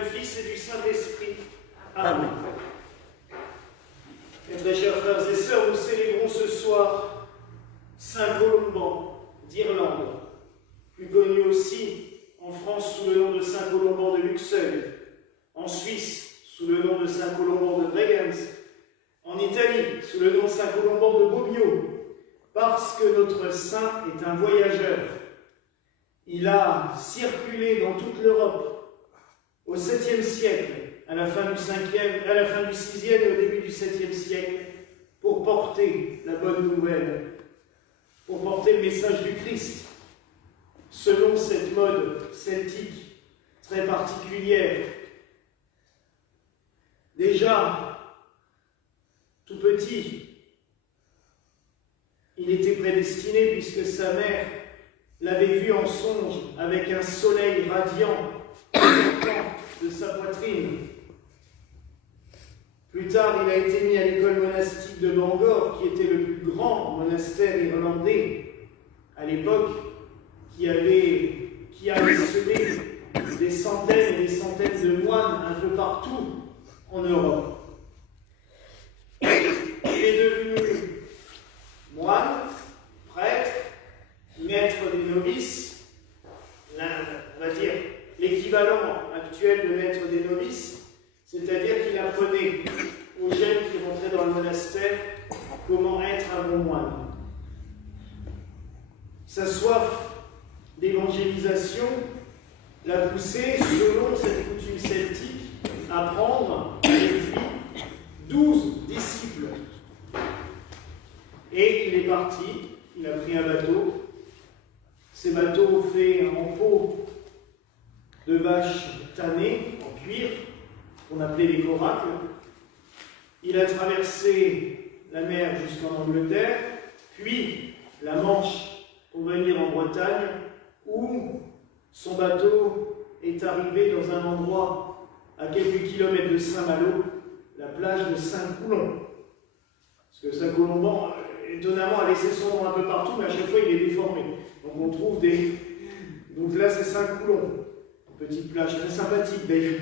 du Fils et du Saint-Esprit. Amen. Mes très chers frères et sœurs, nous célébrons ce soir Saint Colomban d'Irlande, plus connu aussi en France sous le nom de Saint Colomban de Luxeuil, en Suisse sous le nom de Saint Colomban de Bregenz, en Italie sous le nom de Saint Colomban de Bobbio, parce que notre saint est un voyageur. Il a circulé dans toute l'Europe au 7e siècle, à la fin du 6e et au début du 7e siècle, pour porter la bonne nouvelle, pour porter le message du Christ, selon cette mode celtique très particulière. Déjà, tout petit, il était prédestiné puisque sa mère l'avait vu en songe avec un soleil radiant sortant de sa poitrine. Plus tard, il a été mis à l'école monastique de Bangor, qui était le plus grand monastère irlandais à l'époque, qui a semé des centaines et des centaines de moines un peu partout en Europe. Il est devenu moine, prêtre, maître des novices, on va dire l'équivalent actuel de maître des novices, c'est-à-dire qu'il apprenait aux jeunes qui rentraient dans le monastère comment être un bon moine. Sa soif d'évangélisation l'a poussé, selon cette coutume celtique, à prendre avec lui 12 disciples. Et il est parti, il a pris un bateau. Ces bateaux faits en peau de vache tannée, en cuir, qu'on appelait les coracles. Il a traversé la mer jusqu'en Angleterre, puis la Manche pour venir en Bretagne, où son bateau est arrivé dans un endroit à quelques kilomètres de Saint-Malo, la plage de Saint-Coulomb. Parce que Saint-Colomban, étonnamment, a laissé son nom un peu partout, mais à chaque fois il est déformé. Donc on trouve des... Donc là c'est Saint-Coulomb, une petite plage très sympathique d'ailleurs.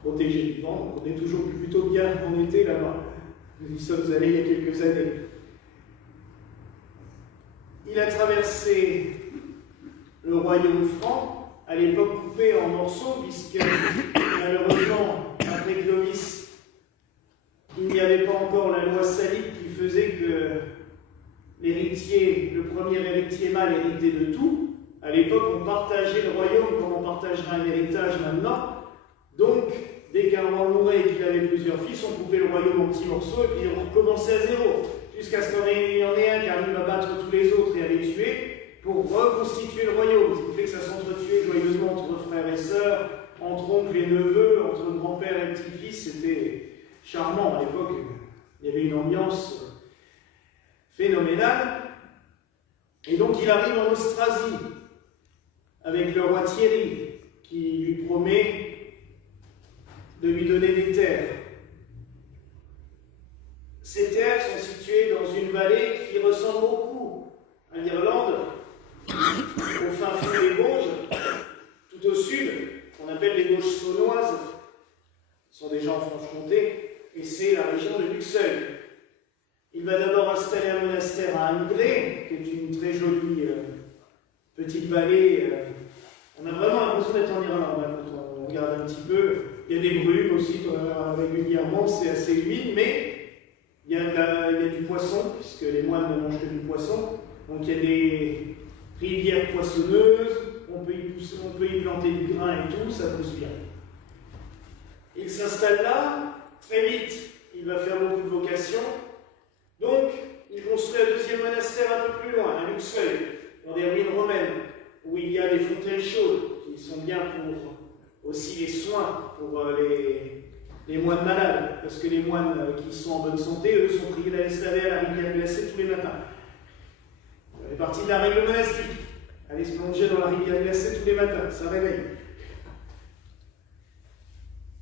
Protégée du vent, on est toujours plutôt bien en été là-bas. Nous y sommes allés il y a quelques années. Il a traversé le royaume franc, à l'époque coupé en morceaux, puisque malheureusement, après Clovis, il n'y avait pas encore la loi salique qui faisait que l'héritier, le premier héritier mâle héritait de tout. À l'époque, on partageait le royaume comme on partagerait un héritage maintenant. Donc, dès qu'un roi mourait et qu'il avait plusieurs fils, on coupait le royaume en petits morceaux et puis on recommençait à zéro, jusqu'à ce qu'il y en ait un qui arrive à battre tous les autres et à les tuer pour reconstituer le royaume. Ce qui fait que ça s'entretuait joyeusement entre frères et sœurs, entre oncles et neveux, entre grand-père et petit-fils. C'était charmant à l'époque. Il y avait une ambiance phénoménale. Et donc il arrive en Austrasie avec le roi Thierry qui lui promet de lui donner des terres. Ces terres sont situées dans une vallée qui ressemble beaucoup à l'Irlande, au fin fond des Vosges, tout au sud, qu'on appelle les Vosges saunoises, ce sont des gens en Franche-Comté, et c'est la région de Luxeuil. Il va d'abord installer un monastère à Anglais, qui est une très jolie petite vallée. On a vraiment l'impression d'être en Irlande, hein, quand on regarde un petit peu. Il y a des brumes aussi régulièrement, c'est assez humide, mais il y a du poisson, puisque les moines ne mangent que du poisson. Donc il y a des rivières poissonneuses, on peut y planter du grain et tout, ça pousse bien. Il s'installe là, très vite, il va faire beaucoup de vocations. Donc, il construit un deuxième monastère un peu plus loin, à Luxeuil, dans des ruines romaines, où il y a des fontaines chaudes, qui sont bien pour aussi les soins pour les moines malades, parce que les moines qui sont en bonne santé, eux, sont priés d'aller se laver à la rivière glacée tous les matins. Ça fait partie de la règle monastique. Aller se plonger dans la rivière glacée tous les matins, ça réveille.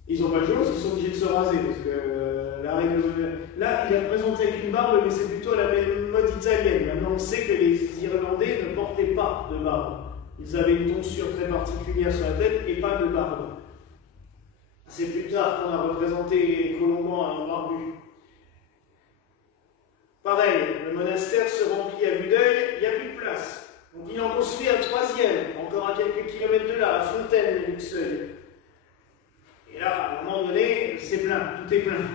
Ils n'ont pas le choix, ils sont obligés de se raser, parce que la règle... Là, il a présenté avec une barbe, mais c'est plutôt la même mode italienne. Maintenant, on sait que les Irlandais ne portaient pas de barbe. Ils avaient une tonsure très particulière sur la tête et pas de barbe. C'est plus tard qu'on a représenté Colomban à un barbu. Pareil, le monastère se remplit à vue d'œil, il n'y a plus de place. Donc il en construit un troisième, encore à quelques kilomètres de là, à Fontaine, les Luxeuil. Et là, à un moment donné, c'est plein, tout est plein.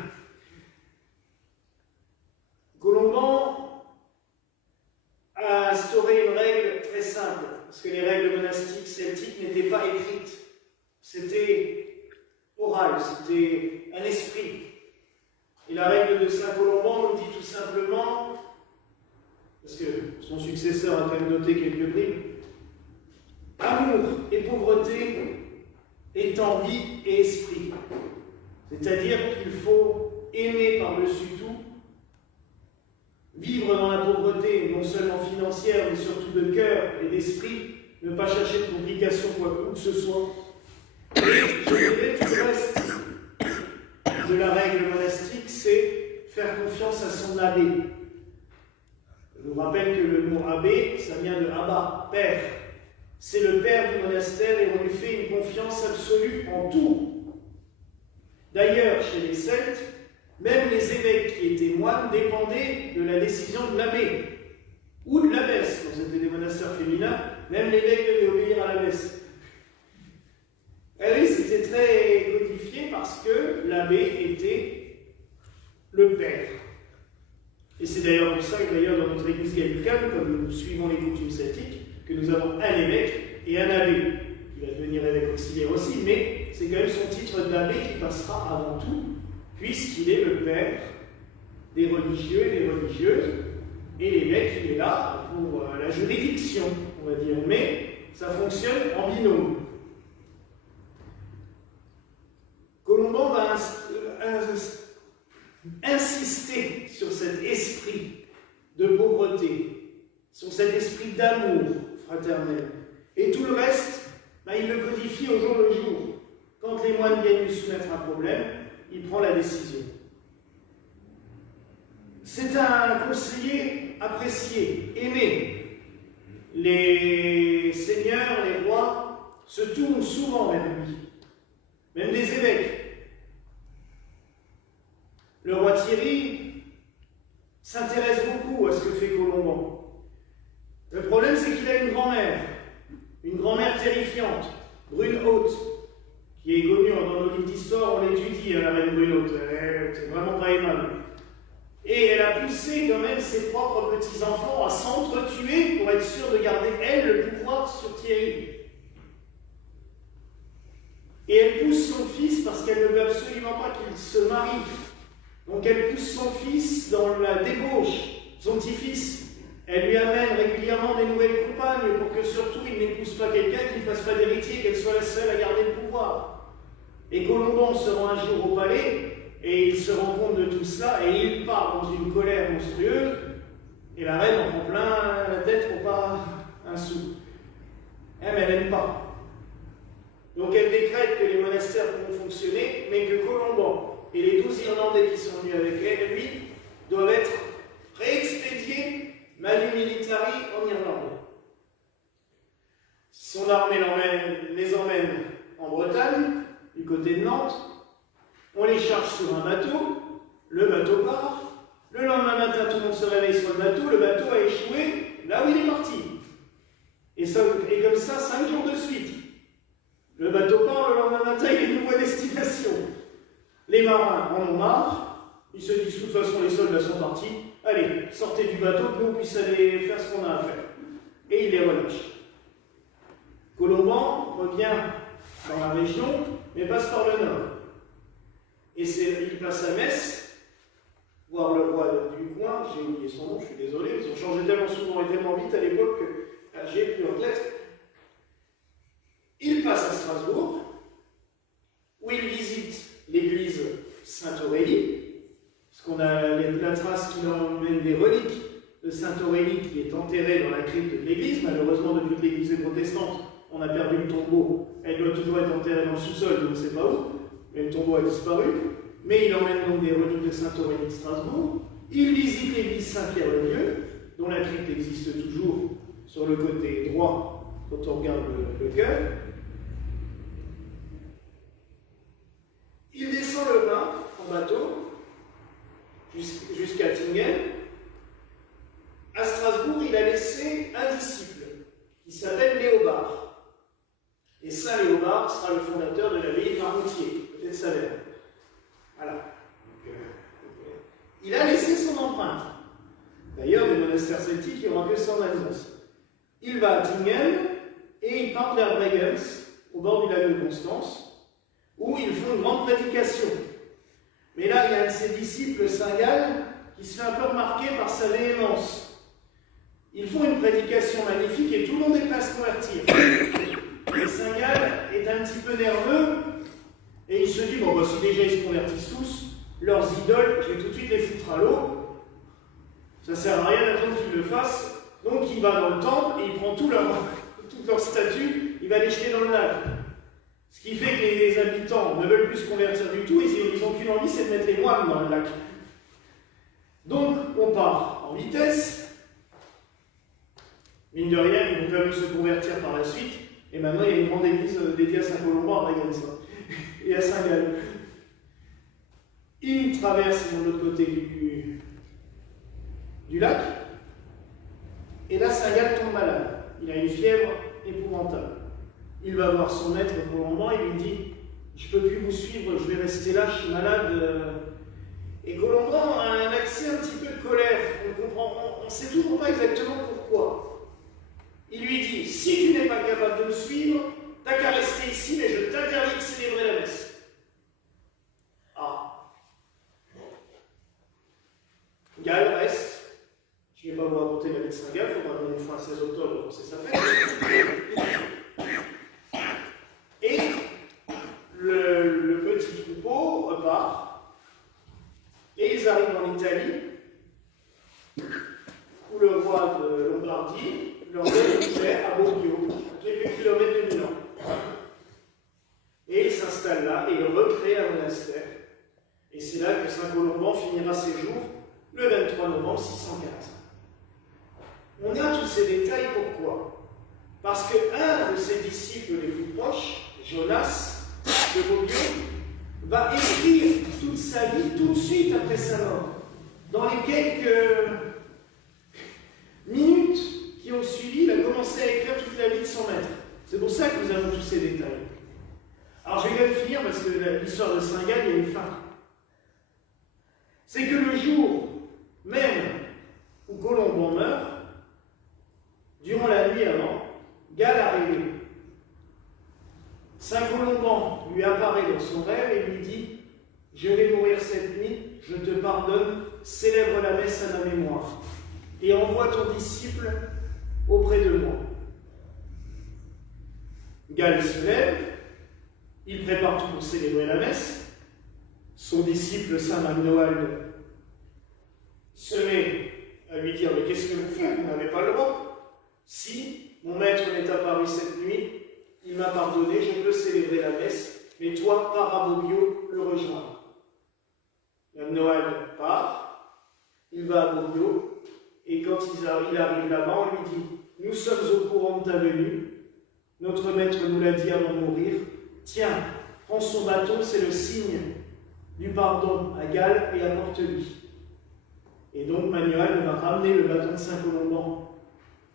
Colomban a instauré une règle très simple, parce que les règles monastiques celtiques n'étaient pas écrites. C'était oral, c'était un esprit. Et la règle de Saint Colomban nous dit tout simplement, parce que son successeur a quand même noté quelques brimes, amour et pauvreté étant vie et esprit. C'est-à-dire qu'il faut aimer par-dessus tout, vivre dans la pauvreté, non seulement financière, mais surtout de cœur et d'esprit, ne pas chercher de complications quoi que ce soit. Et je dirais tout le reste de la règle monastique, c'est faire confiance à son abbé. Je vous rappelle que le mot abbé, ça vient de Abba, père. C'est le père du monastère et on lui fait une confiance absolue en tout. D'ailleurs, chez les Celtes, même les évêques qui étaient moines dépendaient de la décision de l'abbé ou de l'abbesse. Quand c'était des monastères féminins, même l'évêque devait obéir à l'abbesse. Et oui, c'était très codifié parce que l'abbé était le père. Et c'est d'ailleurs pour ça que dans notre église gallicane, comme nous suivons les coutumes celtiques, que nous avons un évêque et un abbé, qui va devenir évêque auxiliaire aussi, mais c'est quand même son titre d'abbé qui passera avant tout, puisqu'il est le père des religieux et des religieuses, et l'évêque, il est là pour la juridiction, on va dire, mais ça fonctionne en binôme. Colomban va insister sur cet esprit de pauvreté, sur cet esprit d'amour fraternel. Et tout le reste, il le codifie au jour le jour. Quand les moines viennent lui soumettre un problème, il prend la décision. C'est un conseiller apprécié, aimé. Les seigneurs, les rois se tournent souvent vers lui, même des évêques. Le roi Thierry s'intéresse beaucoup à ce que fait Colomban. Le problème, c'est qu'il a une grand-mère terrifiante, Brune Haute, qui est connue dans nos livres d'histoire, on l'étudie, la reine Brune Haute, c'est vraiment pas aimable. Et elle a poussé quand même ses propres petits-enfants à s'entretuer pour être sûre de garder, elle, le pouvoir sur Thierry. Et elle pousse son fils parce qu'elle ne veut absolument pas qu'il se marie. Donc elle pousse son fils dans la débauche, son petit-fils. Elle lui amène régulièrement des nouvelles compagnes pour que surtout il n'épouse pas quelqu'un qui ne fasse pas d'héritier, qu'elle soit la seule à garder le pouvoir. Et Colomban se rend un jour au palais et il se rend compte de tout cela et il part dans une colère monstrueuse et la reine en prend plein la tête pour pas un sou. Mais elle n'aime pas. Donc elle décrète que les monastères pourront fonctionner, mais que Colomban et les 12 Irlandais qui sont venus avec elle, lui, doivent être réexpédiés manu militari en Irlande. Son armée les emmène en Bretagne, du côté de Nantes. On les charge sur un bateau, le bateau part. Le lendemain matin, tout le monde se réveille sur le bateau a échoué là où il est parti. Et comme ça, 5 jours de suite. Le bateau part, le lendemain matin, il est de nouveau à destination. Les marins en ont marre, ils se disent de toute façon les soldats sont partis, allez, sortez du bateau, que nous on puisse aller faire ce qu'on a à faire. Et il les relâche. Colomban revient dans la région, mais passe par le nord. Et il passe à Metz, voir le roi du coin, j'ai oublié son nom, je suis désolé, ils ont changé tellement souvent et tellement vite à l'époque que j'ai plus en tête. Il passe à Strasbourg, où il visite l'église Sainte-Aurélie, parce qu'on a la trace qui emmène des reliques de Sainte-Aurélie qui est enterrée dans la crypte de l'église. Malheureusement, depuis que l'église est protestante, on a perdu le tombeau. Elle doit toujours être enterrée dans le sous-sol, donc on ne sait pas où, mais le tombeau a disparu. Mais il emmène donc des reliques de Sainte-Aurélie de Strasbourg. Il visite l'église Saint-Pierre-le-Vieux, dont la crypte existe toujours sur le côté droit quand on regarde le cœur. Il descend le Rhin en bateau jusqu'à Tingen. À Strasbourg, il a laissé un disciple qui s'appelle Léobard. Et Saint Léobard sera le fondateur de l'abbaye de Marmoutier, côté de Saverne. Voilà. Donc, il a laissé son empreinte. D'ailleurs, des monastères celtiques, il n'y aura que 100 Alsace. Il va à Tingen et il part vers Bregenz, au bord du lac de Constance, où ils font une grande prédication. Mais là, il y a un de ses disciples, Saint Gall, qui se fait un peu remarquer par sa véhémence. Ils font une prédication magnifique et tout le monde est prêt à se convertir. Et Saint Gall est un petit peu nerveux et il se dit, bon, bah, si déjà ils se convertissent tous, leurs idoles, je vais tout de suite les foutre à l'eau. Ça ne sert à rien d'attendre qu'ils le fassent. Donc il va dans le temple et il prend toutes leurs statues, il va les jeter dans le lac. Ce qui fait que les habitants ne veulent plus se convertir du tout, ils n'ont qu'une envie, c'est de mettre les moines dans le lac. Donc on part en vitesse. Mine de rien, ils vont quand même se convertir par la suite. Et maintenant, il y a une grande église dédiée à Saint-Colomban à Bregenz et à Saint-Gall. Il traverse de l'autre côté du lac. Et là, Saint-Gall tombe malade. Il a une fièvre épouvantable. Il va voir son maître Colomban et lui dit « Je ne peux plus vous suivre, je vais rester là, je suis malade. » Et Colomban a un accès un petit peu de colère. On ne sait toujours pas exactement pourquoi. Il lui dit, si tu n'es pas capable de me suivre, t'as qu'à rester ici, mais je t'interdis de célébrer la messe. Ah. Gall reste. Je ne vais pas vous raconter la vie de Saint-Gall, il faudra donner fin à 16 octobre pour c'est sa fête. Et le petit troupeau repart. Et ils arrivent en Italie, où le roi de Lombardie leur donne une terre à Bobbio, à quelques kilomètres de Milan. Et il s'installe là et il recrée un monastère. Et c'est là que Saint Colomban finira ses jours le 23 novembre 615. On a tous ces détails, pourquoi? Parce qu'un de ses disciples les plus proches, Jonas de Bobbio, va écrire toute sa vie tout de suite après sa mort. Dans les quelques minutes qui ont suivi, il a commencé à écrire toute la vie de son maître. C'est pour ça que nous avons tous ces détails. Alors je vais quand même finir parce que l'histoire de Saint Gall, il y a une fin. C'est que le jour même où Colomban meurt, durant la nuit avant, Gall a rêvé. Saint Colomban lui apparaît dans son rêve et lui dit « Je vais mourir cette nuit, je te pardonne, célèbre la messe à ma mémoire et envoie ton disciple auprès de moi. » Gall se lève, il prépare tout pour célébrer la messe. Son disciple Saint Magnoald se met à lui dire « Mais qu'est-ce que vous faites? Vous n'avez pas le droit. Si mon maître m'est apparu cette nuit, il m'a pardonné, je peux célébrer la messe, mais toi, pars à Bobbio le rejoindre. » Magnoald part, il va à Bobbio, et quand il arrive là-bas, on lui dit « Nous sommes au courant de ta venue, notre maître nous l'a dit avant de mourir, tiens, prends son bâton, c'est le signe du pardon à Gall et apporte-lui. » Et donc Magnoald va ramener le bâton de Saint Colomban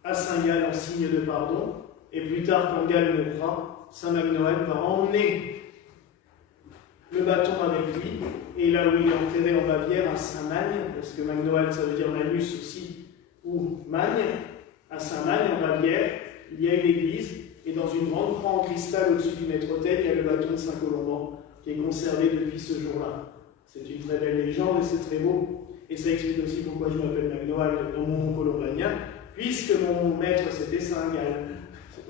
à Saint Gall en signe de pardon, et plus tard, quand Gall mourra, Saint Magnoald va emmener le bâton avec lui, et là où il est enterré en Bavière, à Saint-Magne, parce que Magnoald ça veut dire Magnus aussi, ou Magne, à Saint-Magne en Bavière, il y a une église, et dans une grande croix en cristal au-dessus du maître-autel, il y a le bâton de Saint Colomban, qui est conservé depuis ce jour-là. C'est une très belle légende et c'est très beau. Et ça explique aussi pourquoi je m'appelle Magnoald dans mon nom colombanien, puisque mon maître c'était Saint Gall.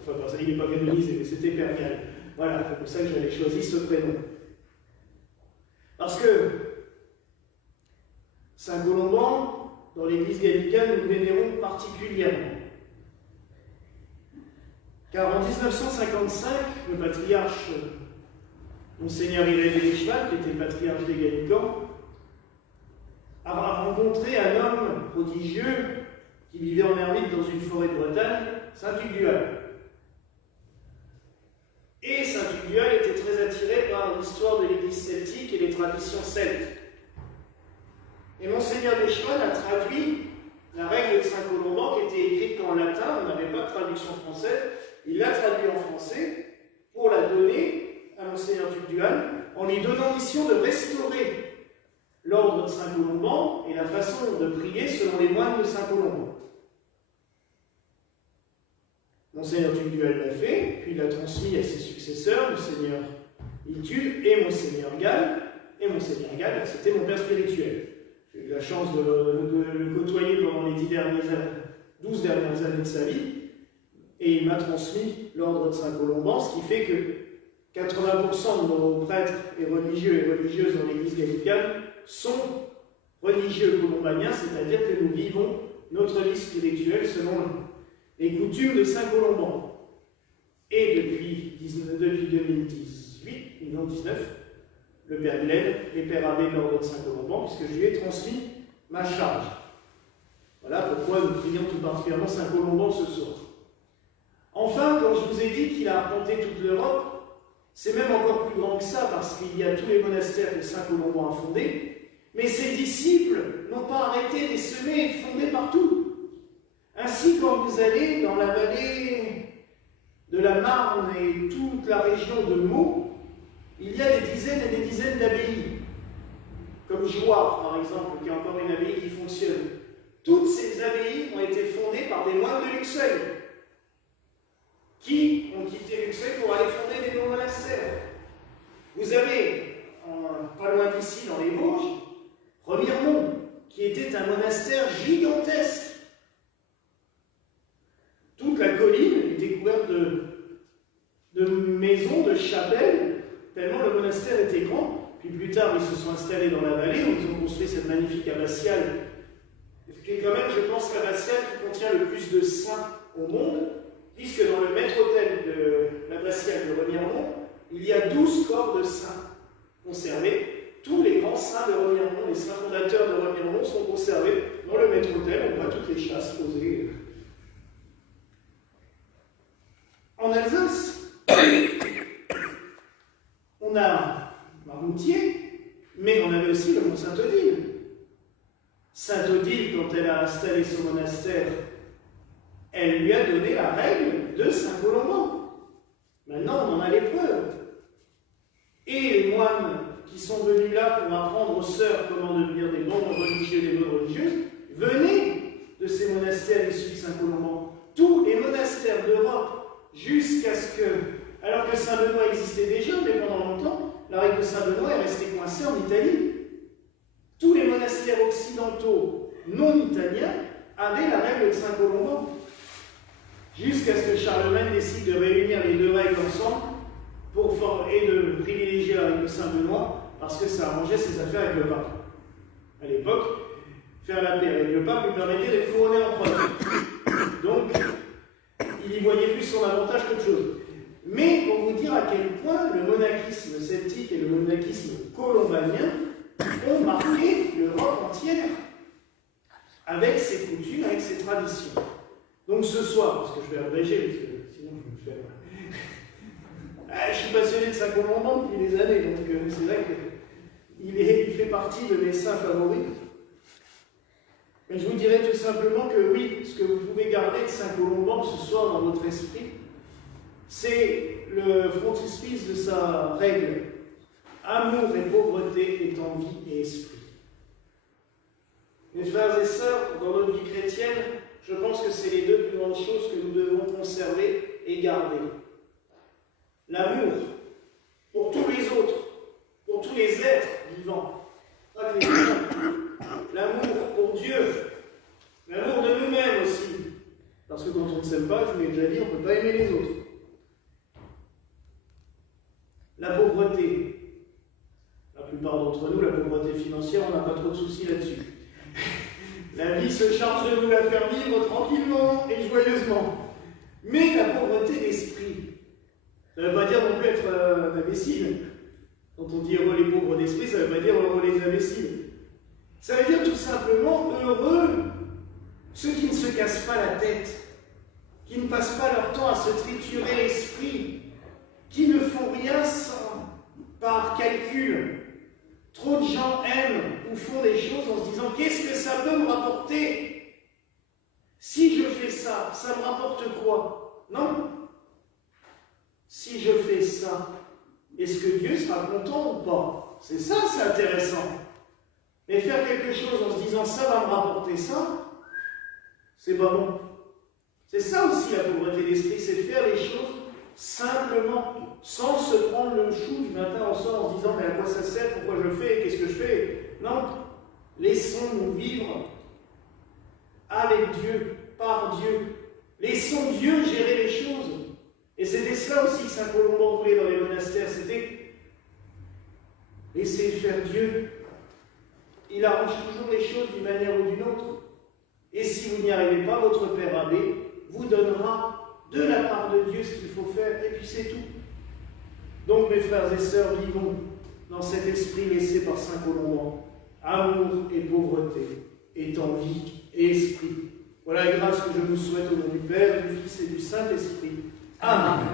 Enfin, il n'est pas canonisé, mais c'était Père Gall. Voilà, c'est pour ça que j'avais choisi ce prénom. Parce que Saint Colomban, dans l'église gallicane, nous le vénérons particulièrement. Car en 1955, le patriarche Monseigneur Irénée Lichval, qui était patriarche des Gallicans, a rencontré un homme prodigieux qui vivait en ermite dans une forêt de Bretagne, Saint Tugdual. Tugdual était très attiré par l'histoire de l'Église celtique et les traditions celtes. Et Monseigneur Deschmann a traduit la règle de Saint Colomban, qui était écrite qu'en latin, on n'avait pas de traduction française, il l'a traduit en français pour la donner à Monseigneur Tugdual, en lui donnant mission de restaurer l'ordre de Saint Colomban et la façon de prier selon les moines de Saint Colomban. Monseigneur Tugdual l'a fait, puis il l'a transmis à ses successeurs, Monseigneur Itude et Monseigneur Gall. Et Monseigneur Gall, c'était mon père spirituel. J'ai eu la chance de le côtoyer pendant les 12 dernières années de sa vie, et il m'a transmis l'ordre de Saint Colomban, ce qui fait que 80% de nos prêtres et religieux et religieuses dans l'Église gallicane sont religieux colombaniens, c'est-à-dire que nous vivons notre vie spirituelle selon les coutumes de Saint Colomban. Et depuis 2019, le Père Glenn est Père Abbé de l'ordre de Saint Colomban, puisque je lui ai transmis ma charge. Voilà pourquoi nous prions tout particulièrement Saint Colomban ce soir. Enfin, quand je vous ai dit qu'il a arpenté toute l'Europe, c'est même encore plus grand que ça, parce qu'il y a tous les monastères que Saint Colomban a fondés, mais ses disciples n'ont pas arrêté de les semer et de fonder partout. Ainsi, quand vous allez dans la vallée de la Marne et toute la région de Meaux, il y a des dizaines et des dizaines d'abbayes, comme Jouarre par exemple, qui est encore une abbaye qui fonctionne. Toutes ces abbayes ont été fondées par des moines de Luxeuil, qui ont quitté Luxeuil pour aller fonder des nouveaux monastères. Vous avez, pas loin d'ici, dans les Vosges, Remiremont, qui était un monastère gigantesque. Toute la colline était couverte de maisons, de chapelles, tellement le monastère était grand. Puis plus tard, ils se sont installés dans la vallée, où ils ont construit cette magnifique abbatiale, qui est quand même, je pense, l'abbatiale qui contient le plus de saints au monde, puisque dans le maître-autel de l'abbatiale de Remiremont, il y a 12 corps de saints conservés. Tous les grands saints de Remiremont, les saints fondateurs de Remiremont sont conservés dans le maître-autel. On voit toutes les chasses posées. En Alsace, on a Marmoutier, mais on avait aussi le Mont Sainte-Odile. Sainte-Odile, quand elle a installé son monastère, elle lui a donné la règle de Saint Colomban. Maintenant, on en a les preuves. Et les moines qui sont venus là pour apprendre aux sœurs comment devenir des bons religieux et des bonnes religieuses, venaient de ces monastères issus de Saint Colomban. Tous les monastères d'Europe, jusqu'à ce que, alors que Saint-Benoît existait déjà, mais pendant longtemps, la règle de Saint-Benoît est restée coincée en Italie. Tous les monastères occidentaux non italiens avaient la règle de Saint Colomban. Jusqu'à ce que Charlemagne décide de réunir les deux règles ensemble et de privilégier la règle de Saint-Benoît, parce que ça arrangeait ses affaires avec le pape. À l'époque, faire la paix avec le pape lui permettait d'être couronné empereur. Donc, il y voyait plus son avantage qu'autre chose. Mais pour vous dire à quel point le monachisme celtique et le monachisme colombanien ont marqué l'Europe entière, avec ses coutumes, avec ses traditions. Donc ce soir, parce que je vais abréger, parce que sinon je vais me faire... je suis passionné de Saint Colomban depuis des années, donc c'est vrai qu'il fait partie de mes saints favoris. Mais je vous dirais tout simplement que oui, ce que vous pouvez garder de Saint Colomban ce soir dans votre esprit, c'est le frontispice de sa règle. Amour et pauvreté est en vie et esprit. Mes frères et sœurs, dans notre vie chrétienne, je pense que c'est les deux plus grandes choses que nous devons conserver et garder. L'amour pour tous les autres, pour tous les êtres vivants, pas que les humains. L'amour pour Dieu, l'amour de nous-mêmes aussi. Parce que quand on ne s'aime pas, je vous l'ai déjà dit, on ne peut pas aimer les autres. La pauvreté. La plupart d'entre nous, la pauvreté financière, on n'a pas trop de soucis là-dessus. La vie se charge de nous la faire vivre tranquillement et joyeusement. Mais la pauvreté d'esprit, ça ne veut pas dire non plus être un imbécile. Quand on dit heureux les pauvres d'esprit, ça ne veut pas dire heureux les imbéciles. Ça veut dire tout simplement heureux ceux qui ne se cassent pas la tête, qui ne passent pas leur temps à se triturer l'esprit, qui ne font rien par calcul. Trop de gens aiment ou font des choses en se disant « Qu'est-ce que ça peut me rapporter? Si je fais ça, ça me rapporte quoi ?» Non. Si je fais ça, est-ce que Dieu sera content ou pas? C'est ça, c'est intéressant. Mais faire quelque chose en se disant « Ça va me rapporter ça », c'est pas bon. C'est ça aussi la pauvreté d'esprit, c'est de faire les choses simplement, sans se prendre le chou du matin au soir en se disant « Mais à quoi ça sert? Pourquoi je fais? Qu'est-ce que je fais ?» Non. Laissons-nous vivre avec Dieu, par Dieu. Laissons Dieu gérer les choses. Et c'était cela aussi que Saint Colomban voulait dans les monastères, c'était laisser faire Dieu. Il arrange toujours les choses d'une manière ou d'une autre. Et si vous n'y arrivez pas, votre Père Abbé vous donnera de la part de Dieu ce qu'il faut faire, et puis c'est tout. Donc mes frères et sœurs, vivons dans cet esprit laissé par Saint Colomban. Amour et pauvreté, étant vie et esprit. Voilà la grâce que je vous souhaite au nom du Père, du Fils et du Saint-Esprit. Amen.